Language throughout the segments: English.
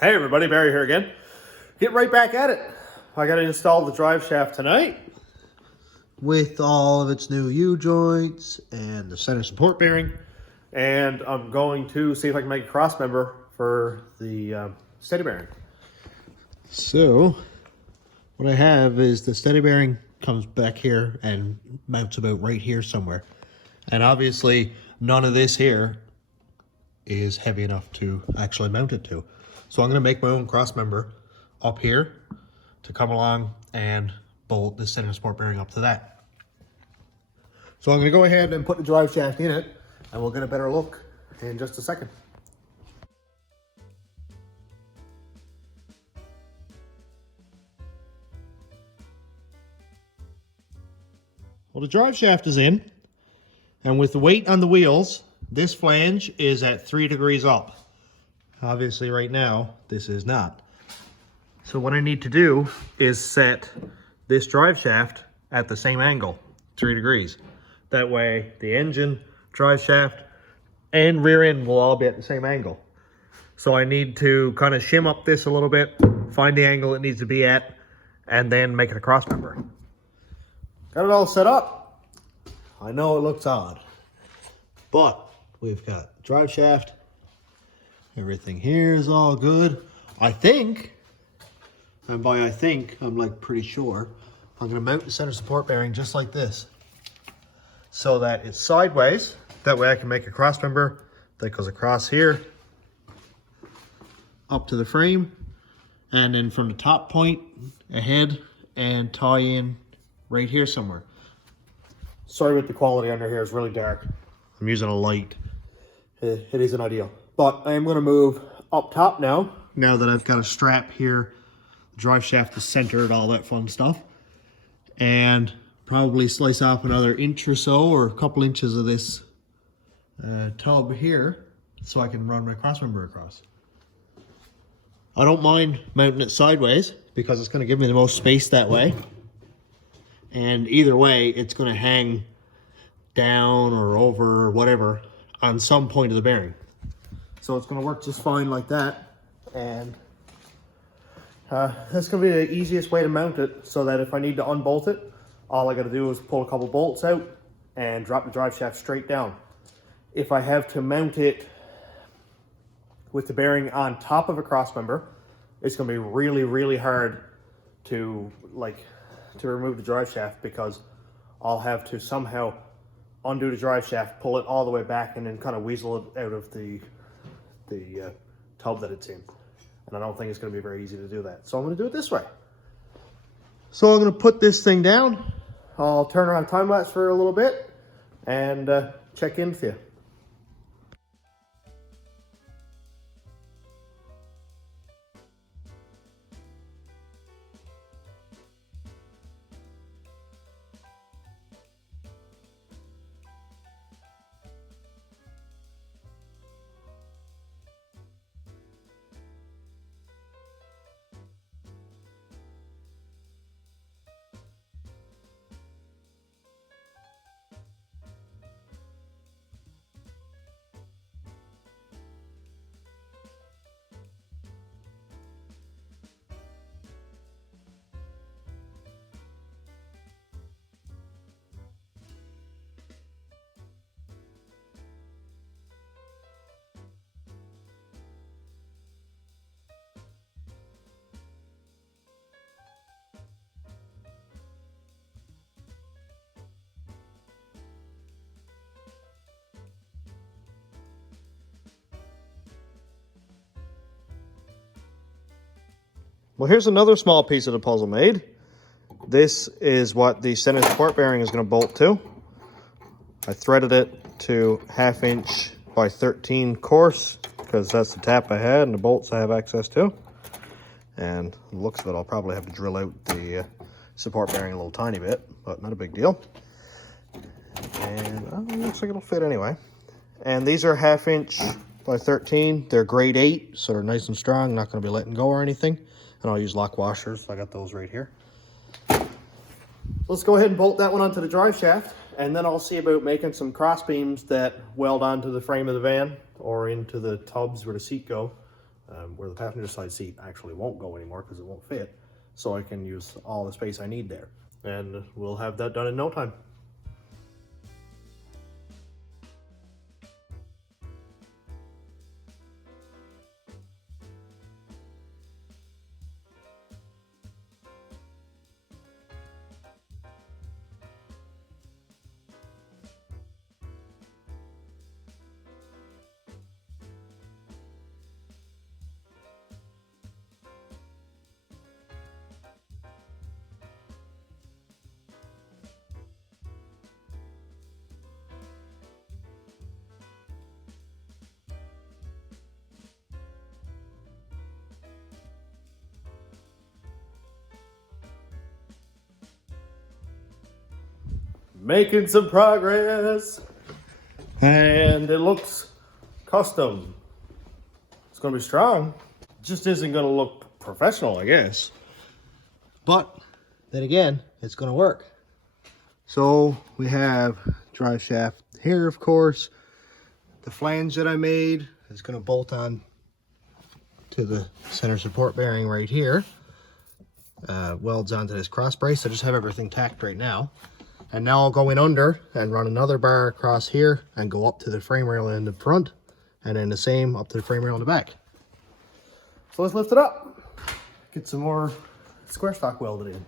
Hey everybody, Barry here again. Get right back at it. I got to install the drive shaft tonight with all of its new U-joints and the center support bearing. And I'm going to see if I can make a cross member for the steady bearing. So, what I have is the steady bearing comes back here and mounts about right here somewhere. And obviously, none of this here is heavy enough to actually mount it to. So I'm going to make my own cross member up here to come along and bolt the center support bearing up to that. So I'm going to go ahead and put the drive shaft in it, and we'll get a better look in just a second. Well, the drive shaft is in, and with the weight on the wheels, this flange is at 3 degrees up. Obviously right now, this is not. So what I need to do is set this drive shaft at the same angle, 3 degrees. That way the engine, drive shaft, and rear end will all be at the same angle. So I need to kind of shim up this a little bit, find the angle it needs to be at, and then make it a cross member. Got it all set up. I know it looks odd, but we've got drive shaft. Everything here is all good. I think, and by I think, I'm like pretty sure, I'm gonna mount the center support bearing just like this so that it's sideways. That way I can make a cross member that goes across here, up to the frame, and then from the top point ahead and tie in right here somewhere. Sorry about the quality under here, it's really dark. I'm using a light. It isn't ideal. But I am going to move up top now. Now that I've got a strap here, the drive shaft is centered, all that fun stuff. And probably slice off another inch or so, or a couple inches of this tub here, so I can run my cross member across. I don't mind mounting it sideways, because it's going to give me the most space that way. And either way, it's going to hang down or over or whatever on some point of the bearing. So it's going to work just fine like that. And that's going to be the easiest way to mount it, so that if I need to unbolt it, all I got to do is pull a couple bolts out and drop the drive shaft straight down. If I have to mount it with the bearing on top of a cross member, it's going to be really, really hard to remove the drive shaft, because I'll have to somehow undo the drive shaft, pull it all the way back, and then kind of weasel it out of the tub that it's in. And I don't think it's going to be very easy to do that. So I'm going to do it this way. So I'm going to put this thing down. I'll turn around time lapse for a little bit and check in with you. Well, here's another small piece of the puzzle made. This is what the center support bearing is going to bolt to. I threaded it to 1/2 inch by 13 course, because that's the tap I had and the bolts I have access to. And the looks of it, I'll probably have to drill out the support bearing a little tiny bit, but not a big deal. And it looks like it'll fit anyway. And these are 1/2 inch by 13. They're grade 8, so they're nice and strong, not going to be letting go or anything. And I'll use lock washers. I got those right here. Let's go ahead and bolt that one onto the drive shaft, and then I'll see about making some cross beams that weld onto the frame of the van or into the tubs where the seat go. where the passenger side seat actually won't go anymore because it won't fit, so I can use all the space I need there. And we'll have that done in no time. Making some progress, and it looks custom. It's gonna be strong. It just isn't gonna look professional, I guess. But then again, it's gonna work. So we have drive shaft here, of course. The flange that I made is gonna bolt on to the center support bearing right here. Welds onto this cross brace. I just have everything tacked right now. And now I'll go in under and run another bar across here and go up to the frame rail in the front, and then the same up to the frame rail in the back. So let's lift it up, get some more square stock welded in.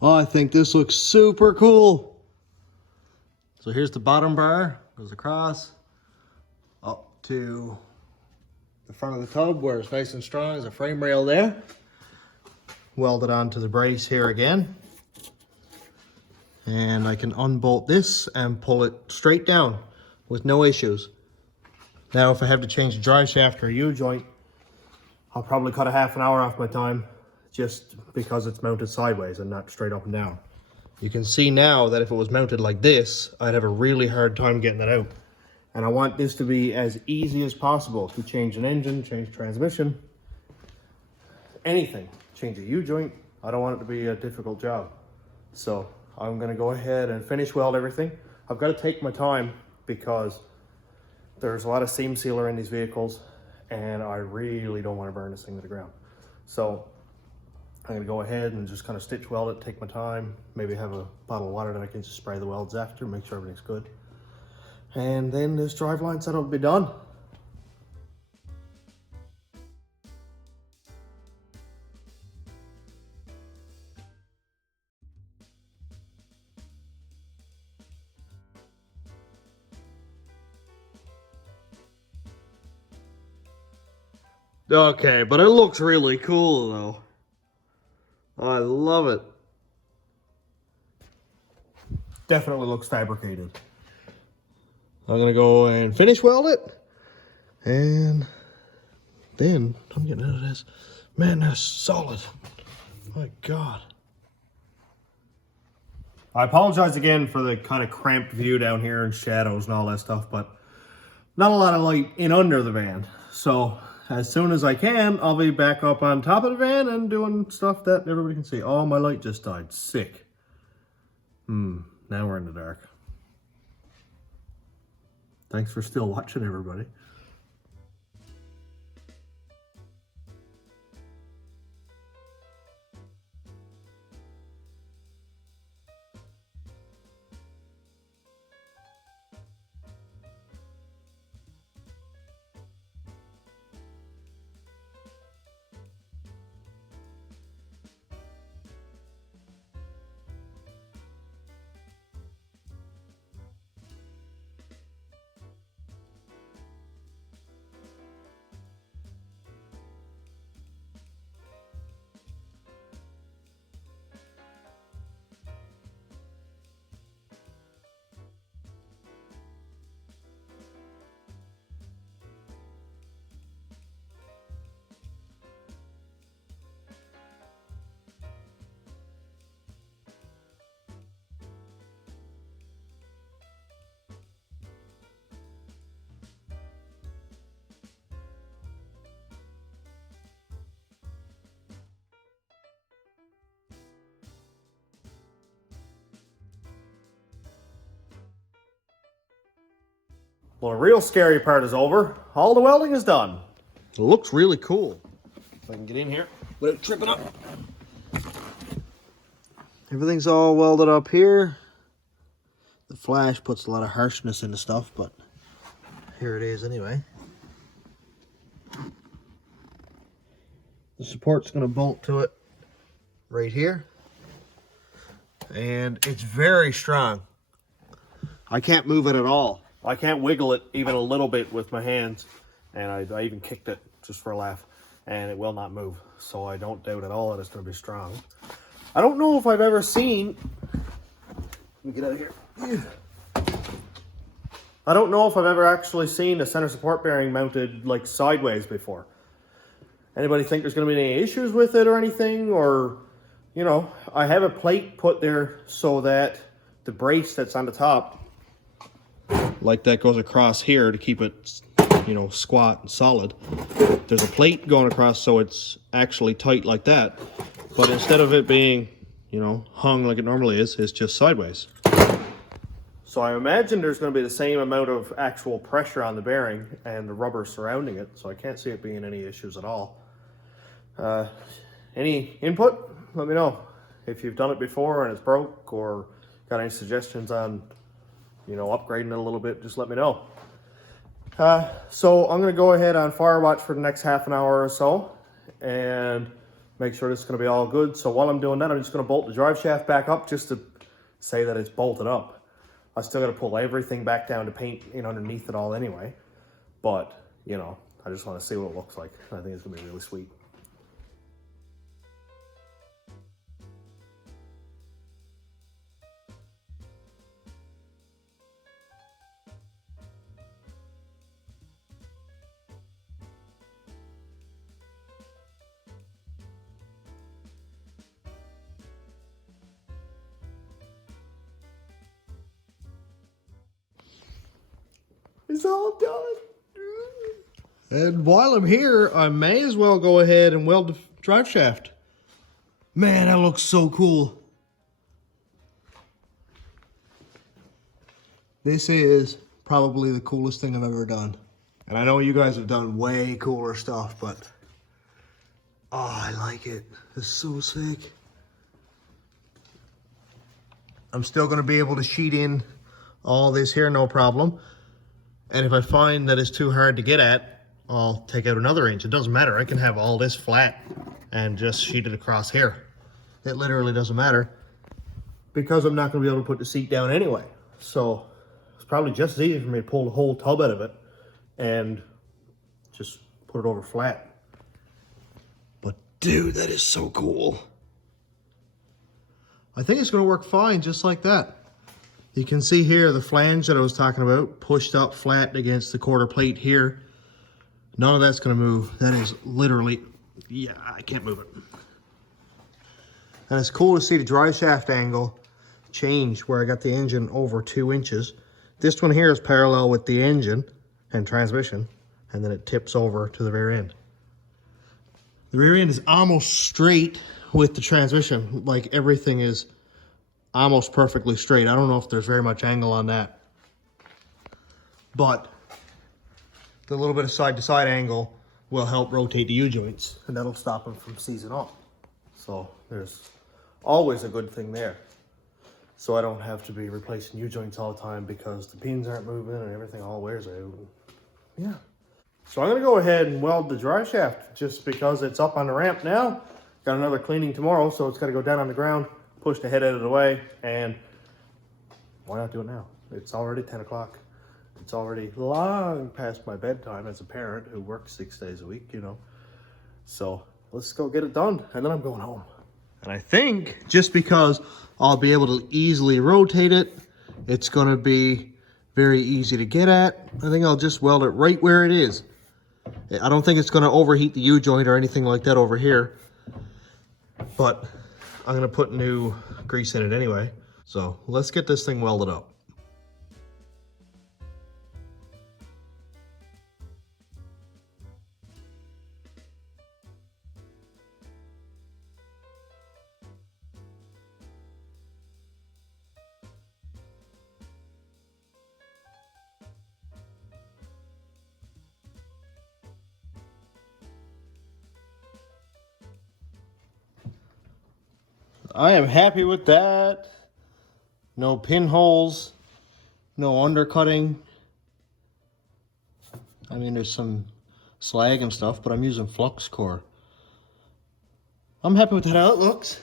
Oh, I think this looks super cool. So here's the bottom bar, goes across up to the front of the tub where it's nice and strong. There's a frame rail there. Welded onto the brace here again. And I can unbolt this and pull it straight down with no issues. Now if I have to change the drive shaft or U-joint, I'll probably cut a half an hour off my time, just because it's mounted sideways and not straight up and down. You can see now that if it was mounted like this, I'd have a really hard time getting it out. And I want this to be as easy as possible to change an engine, change transmission, anything. Change a U-joint. I don't want it to be a difficult job. So I'm gonna go ahead and finish weld everything. I've got to take my time because there's a lot of seam sealer in these vehicles and I really don't want to burn this thing to the ground. So I'm gonna go ahead and just kind of stitch weld it, take my time, maybe have a bottle of water that I can just spray the welds after, make sure everything's good. And then this driveline setup will be done. Okay, but it looks really cool though. I love it. Definitely looks fabricated. I'm gonna go and finish weld it. And then I'm getting out of this. Man, that's solid. My God. I apologize again for the kind of cramped view down here and shadows and all that stuff, but not a lot of light in under the van. So as soon as I can, I'll be back up on top of the van and doing stuff that everybody can see. Oh, my light just died. Sick. Now we're in the dark. Thanks for still watching, everybody. Well, the real scary part is over. All the welding is done. It looks really cool. If I can get in here without tripping up. Everything's all welded up here. The flash puts a lot of harshness into stuff, but here it is anyway. The support's going to bolt to it right here. And it's very strong. I can't move it at all. I can't wiggle it even a little bit with my hands. And I even kicked it just for a laugh. And it will not move. So I don't doubt at all that it's going to be strong. I don't know if I've ever seen... Let me get out of here. I don't know if I've ever actually seen a center support bearing mounted like sideways before. Anybody think there's going to be any issues with it or anything? Or, you know, I have a plate put there so that the brace that's on the top, like that, goes across here to keep it, you know, squat and solid. There's a plate going across so it's actually tight like that. But instead of it being, you know, hung like it normally is, it's just sideways. So I imagine there's going to be the same amount of actual pressure on the bearing and the rubber surrounding it. So I can't see it being any issues at all. Any input? Let me know. If you've done it before and it's broke, or got any suggestions on, you know, upgrading it a little bit, just let me know. So I'm going to go ahead on fire watch for the next half an hour or so and make sure this is going to be all good. So while I'm doing that, I'm just going to bolt the drive shaft back up just to say that it's bolted up. I still got to pull everything back down to paint in underneath it all anyway. But, you know, I just want to see what it looks like. I think it's going to be really sweet. It's all done. And while I'm here, I may as well go ahead and weld the drive shaft. Man, that looks so cool. This is probably the coolest thing I've ever done. And I know you guys have done way cooler stuff, but oh, I like it. It's so sick. I'm still going to be able to sheet in all this here, no problem. And if I find that it's too hard to get at, I'll take out another inch. It doesn't matter. I can have all this flat and just sheet it across here. It literally doesn't matter because I'm not going to be able to put the seat down anyway. So it's probably just as easy for me to pull the whole tub out of it and just put it over flat. But dude, that is so cool. I think it's going to work fine just like that. You can see here the flange that I was talking about pushed up flat against the quarter plate here. None of that's going to move. That is literally, yeah, I can't move it. And it's cool to see the drive shaft angle change where I got the engine over 2 inches. This one here is parallel with the engine and transmission, and then it tips over to the rear end. The rear end is almost straight with the transmission, like everything is almost perfectly straight. I don't know if there's very much angle on that, but the little bit of side-to-side angle will help rotate the U-joints, and that'll stop them from seizing up. So there's always a good thing there. So I don't have to be replacing U-joints all the time because the pins aren't moving and everything all wears out. Yeah. So I'm gonna go ahead and weld the drive shaft just because it's up on the ramp now. Got another cleaning tomorrow, so it's gotta go down on the ground, push the head out of the way, and why not do it now? It's already 10 o'clock. It's already long past my bedtime as a parent who works 6 days a week, you know. So let's go get it done, and then I'm going home. And I think just because I'll be able to easily rotate it, it's gonna be very easy to get at. I think I'll just weld it right where it is. I don't think it's gonna overheat the U-joint or anything like that over here, but I'm gonna put new grease in it anyway. So let's get this thing welded up. I am happy with that. No pinholes, no undercutting. I mean, there's some slag and stuff, but I'm using flux core. I'm happy with how it looks.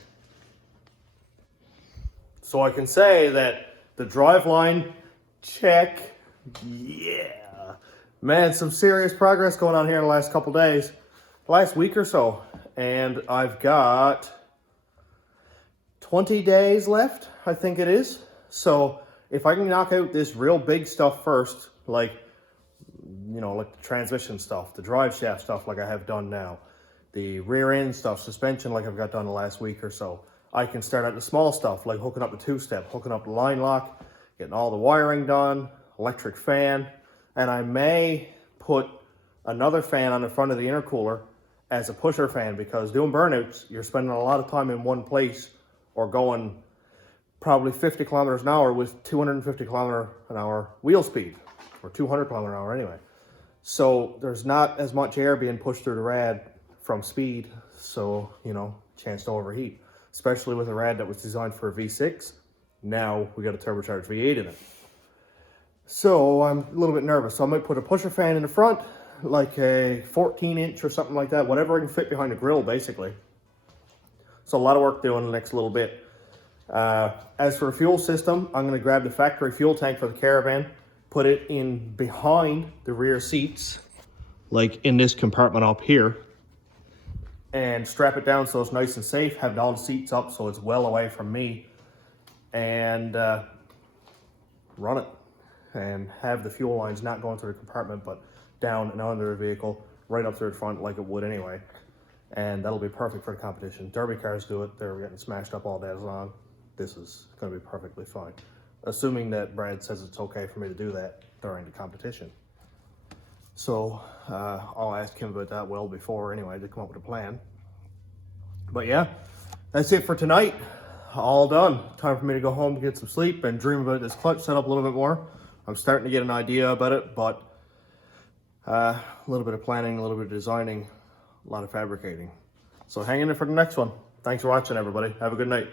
So I can say that the driveline, check. Yeah. Man, some serious progress going on here in the last couple days. Last week or so. And I've got 20 days left, I think it is. So if I can knock out this real big stuff first, like, you know, like the transmission stuff, the drive shaft stuff like I have done now, the rear end stuff, suspension like I've got done the last week or so, I can start at the small stuff like hooking up the two-step, hooking up the line lock, getting all the wiring done, electric fan, and I may put another fan on the front of the intercooler as a pusher fan, because doing burnouts, you're spending a lot of time in one place or going probably 50 kilometers an hour with 250 kilometer an hour wheel speed, or 200 kilometer an hour anyway. So there's not as much air being pushed through the rad from speed, so, you know, chance to overheat, especially with a rad that was designed for a V6. Now we got a turbocharged V8 in it. So I'm a little bit nervous. So I might put a pusher fan in the front, like a 14-inch or something like that, whatever I can fit behind the grill, basically. So a lot of work doing the next little bit. As for a fuel system, I'm going to grab the factory fuel tank for the Caravan, put it in behind the rear seats, like in this compartment up here, and strap it down so it's nice and safe, have all the seats up so it's well away from me, and run it. And have the fuel lines not going through the compartment, but down and under the vehicle, right up through the front like it would anyway. And that'll be perfect for the competition. Derby cars do it. They're getting smashed up all day long. This is going to be perfectly fine. Assuming that Brad says it's okay for me to do that during the competition. So I'll ask him about that well before anyway to come up with a plan. But yeah, that's it for tonight. All done. Time for me to go home, get some sleep, and dream about this clutch setup a little bit more. I'm starting to get an idea about it, but a little bit of planning, a little bit of designing, a lot of fabricating. So hang in there for the next one. Thanks for watching, everybody. Have a good night.